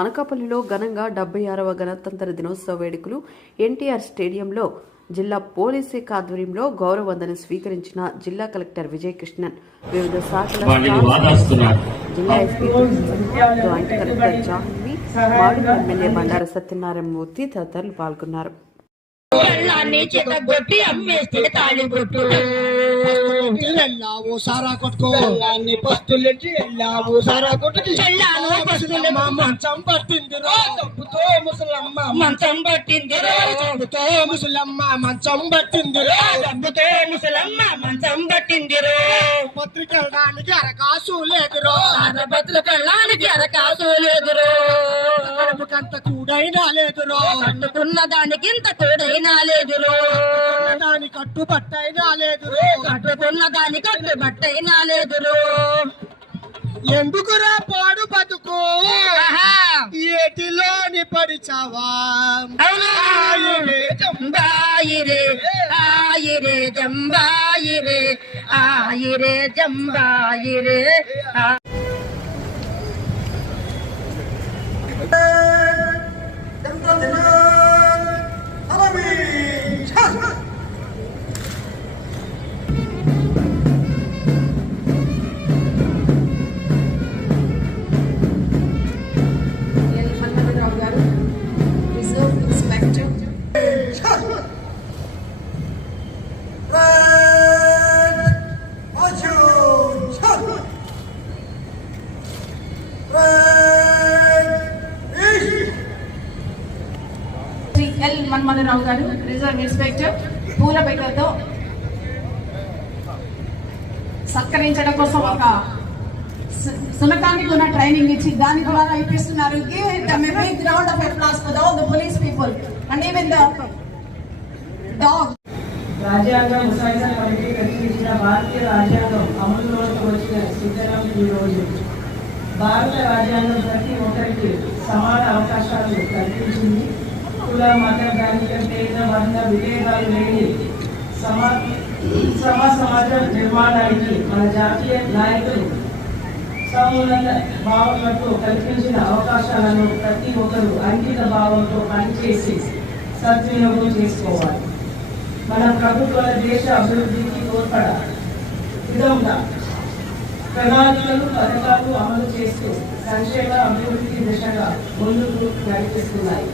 అనకాపల్లిలో ఘనంగా 76వ గణతంత్ర దినోత్సవ వేడుకలు ఎన్టీఆర్ స్టేడియంలో జిల్లా పోలీస్ శాఖ ఆధ్వర్యంలో గౌరవ వందనం స్వీకరించిన జిల్లా కలెక్టర్ విజయ్ కృష్ణన్, వివిధ శాఖల జిల్లా SP joint collector Jahnavi, Madugula MLA Bandaru Satyanarayana Murthy తదితరులు పాల్గొన్నారు. వెళ్ళావు సారా కొట్టుకో పస్తులెట్టి వెళ్ళావు సారా కొట్టుకి మంచం పట్టిందిరో డబ్బుతో ముసలమ్మ మంచం పట్టిందిరో డబ్బుతో ముసలమ్మ మంచం పట్టిందిరో డబ్బుతో ముసలమ్మ మంచం పట్టిందిరో పత్రికెళ్ళడానికి అరకాసు లేదురో పత్రికెళ్ళడానికి అరకాసు లేదురో కడుపుకంత కూడైనా లేదురో కట్టుకున్న దానికి ఇంత కూడైనా లేదురో దాని కట్టుబట్టైనా లేదురో కట్టుకున్న దాని కట్టుబట్టైనా లేదురో ఎందుకురా పాడు బతుకు ఏటిలోని పడిచావా జంబాయిరే ఆయిరే జంబాయిరే ఆయిరే జంబాయిరే ఎల్ మన్మథరావు గారు రిజర్వ్ ఇన్స్పెక్టర్ పూల బెట్టతో సత్కరించడం కోసం ఒక సునకానికి ఉన్న ట్రైనింగ్ ఇచ్చి దాని ద్వారా ఇప్పిస్తున్నారు. Big round of applause for all the police people and even the dog. రాజ్యాంగ ముసాయిదా కమిటీ రచించిన భారతీయ రాజ్యాంగం అమలులోకి వచ్చిన శిఖరం ఈ రోజు. భారత రాజ్యాంగం ప్రతి ఒక్కరికి సమాన అవకాశాలు కల్పించింది. కుల మత ధార్మిక పేద వర్ణ విభేదాలు లేని సమాజ నిర్మాణానికి మన జాతీయ నాయకులు సమూలత భావనతో కల్పించిన అవకాశాలను ప్రతి ఒక్కరూ అంకిత భావంతో పనిచేసి సద్వినియోగం చేసుకోవాలి. మన ప్రభుత్వాల దేశ అభివృద్ధికి తోడ్పడ విధంగా ప్రణాళికలు పథకాలు అమలు చేస్తూ సంక్షేమ అభివృద్ధి దిశగా ముందుకు నడిపిస్తున్నాయి.